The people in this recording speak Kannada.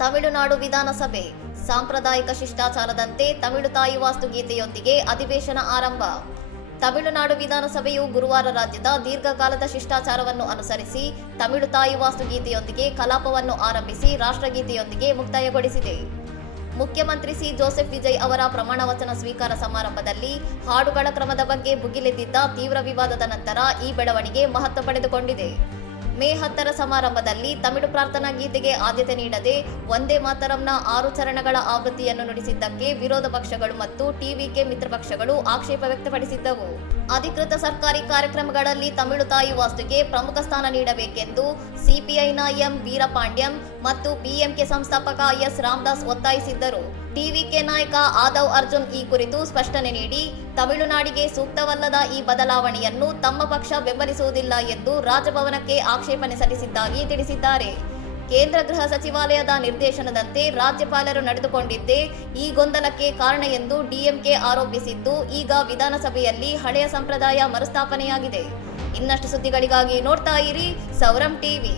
ತಮಿಳುನಾಡು ವಿಧಾನಸಭೆ ಸಾಂಪ್ರದಾಯಿಕ ಶಿಷ್ಟಾಚಾರದಂತೆ ತಮಿಳು ತಾಯಿ ವಾಸ್ತು ಗೀತೆಯೊಂದಿಗೆ ಅಧಿವೇಶನ ಆರಂಭ. ತಮಿಳುನಾಡು ವಿಧಾನಸಭೆಯು ಗುರುವಾರ ರಾಜ್ಯದ ದೀರ್ಘಕಾಲದ ಶಿಷ್ಟಾಚಾರವನ್ನು ಅನುಸರಿಸಿ ತಮಿಳು ತಾಯಿ ವಾಸ್ತು ಗೀತೆಯೊಂದಿಗೆ ಕಲಾಪವನ್ನು ಆರಂಭಿಸಿ ರಾಷ್ಟ್ರಗೀತೆಯೊಂದಿಗೆ ಮುಕ್ತಾಯಗೊಳಿಸಿದೆ. ಮುಖ್ಯಮಂತ್ರಿ ಸಿ. ಜೋಸೆಫ್ ವಿಜಯ್ ಅವರ ಪ್ರಮಾಣ ವಚನ ಸ್ವೀಕಾರ ಸಮಾರಂಭದಲ್ಲಿ ಹಾಡುಗಳ ಕ್ರಮದ ಬಗ್ಗೆ ಭುಗಿಲೆದ್ದಿದ್ದ ತೀವ್ರ ವಿವಾದದ ನಂತರ ಈ ಬೆಳವಣಿಗೆ ಮಹತ್ವ ಪಡೆದುಕೊಂಡಿದೆ. ಮೇ 10ರ ಸಮಾರಂಭದಲ್ಲಿ ತಮಿಳು ಪ್ರಾರ್ಥನಾ ಗೀತೆಗೆ ಆದ್ಯತೆ ನೀಡದೆ ವಂದೇ ಮಾತರಂನ 6 ಚರಣಗಳ ಆವೃತ್ತಿಯನ್ನು ನುಡಿಸಿದ್ದಕ್ಕೆ ವಿರೋಧ ಪಕ್ಷಗಳು ಮತ್ತು ಟಿವಿಕೆ ಮಿತ್ರಪಕ್ಷಗಳು ಆಕ್ಷೇಪ ವ್ಯಕ್ತಪಡಿಸಿದ್ದವು. ಅಧಿಕೃತ ಸರ್ಕಾರಿ ಕಾರ್ಯಕ್ರಮಗಳಲ್ಲಿ ತಮಿಳು ತಾಯಿ ವಾಸ್ತುಗೆ ಪ್ರಮುಖ ಸ್ಥಾನ ನೀಡಬೇಕೆಂದು ಸಿಪಿಐನ ಎಂ ವೀರಪಾಂಡ್ಯಂ ಮತ್ತು ಪಿಎಂಕೆ ಸಂಸ್ಥಾಪಕ ಎಸ್ ರಾಮದಾಸ್ ಒತ್ತಾಯಿಸಿದ್ದರು. ಟಿವಿಕೆ ನಾಯಕ ಆದವ್ ಅರ್ಜುನ್ ಈ ಕುರಿತು ಸ್ಪಷ್ಟನೆ ನೀಡಿ, ತಮಿಳುನಾಡಿಗೆ ಸೂಕ್ತವಲ್ಲದ ಈ ಬದಲಾವಣೆಯನ್ನು ತಮ್ಮ ಪಕ್ಷ ಬೆಂಬಲಿಸುವುದಿಲ್ಲ ಎಂದು ರಾಜಭವನಕ್ಕೆ ಆಕ್ಷೇಪಣೆ ಸಲ್ಲಿಸಿದ್ದಾಗಿ ತಿಳಿಸಿದ್ದಾರೆ. ಕೇಂದ್ರ ಗೃಹ ಸಚಿವಾಲಯದ ನಿರ್ದೇಶನದಂತೆ ರಾಜ್ಯಪಾಲರು ನಡೆದುಕೊಂಡಿದ್ದೇ ಈ ಗೊಂದಲಕ್ಕೆ ಕಾರಣ ಎಂದು ಡಿಎಂಕೆ ಆರೋಪಿಸಿದ್ದು, ಈಗ ವಿಧಾನಸಭೆಯಲ್ಲಿ ಹಳೆಯ ಸಂಪ್ರದಾಯ ಮರುಸ್ಥಾಪನೆಯಾಗಿದೆ. ಇನ್ನಷ್ಟು ಸುದ್ದಿಗಳಿಗಾಗಿ ನೋಡ್ತಾ ಇರಿ ಸೌರಂ ಟಿವಿ.